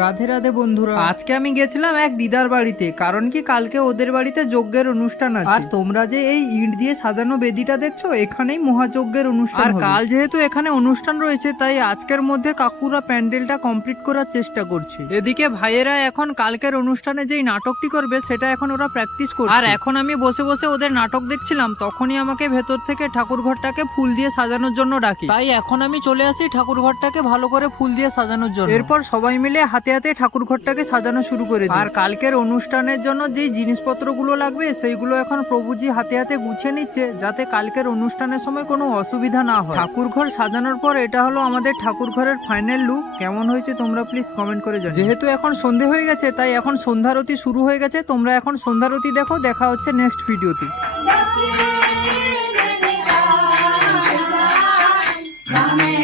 রাধে রাধে বন্ধুরা, আজকে আমি গেছিলাম এক দিদার বাড়িতে। কারণ কি, কালকে ওদের বাড়িতে যজ্ঞের অনুষ্ঠান আছে। আর তোমরা যে এই ইট দিয়ে সাজানো বেদিটা দেখছো, এখানেই মহাযজ্ঞের অনুষ্ঠান আর কাল যেহেতু এখানে অনুষ্ঠান রয়েছে, তাই আজকের মধ্যে কাকুরা প্যান্ডেলটা কমপ্লিট করার চেষ্টা করছে। এদিকে ভাইয়েরা এখন কালকের অনুষ্ঠানে যেই নাটকটি করবে সেটা এখন ওরা প্র্যাকটিস করছে। আর এখন আমি বসে বসে ওদের নাটক দেখছিলাম, তখনই আমাকে ভেতর থেকে ঠাকুর ঘরটাকে ফুল দিয়ে সাজানোর জন্য ডাকে। তাই এখন আমি চলে আসি ঠাকুর ঘরটাকে ভালো করে ফুল দিয়ে সাজানোর জন্য। এরপর সবাই মিলে হাতে হাতে ঠাকুর ঘরটাকে সাজানো শুরু করে দিই। আর কালকের অনুষ্ঠানের জন্য যে জিনিসপত্রগুলো লাগবে সেইগুলো এখন প্রভুজি হাতে হাতে গুছিয়ে নিচ্ছে, যাতে কালকের অনুষ্ঠানের সময় কোনো অসুবিধা না হয়। ঠাকুর ঘর সাজানোর পর এটা হলো আমাদের ঠাকুর ঘরের ফাইনাল লুক। কেমন হয়েছে তোমরা প্লিজ কমেন্ট করে জানাও। যেহেতু এখন সন্ধে হয়ে গেছে, তাই এখন সন্ধ্যারতি শুরু হয়ে গেছে। তোমরা এখন সন্ধ্যারতি দেখো। দেখা হচ্ছে নেক্সট ভিডিওতে। Dame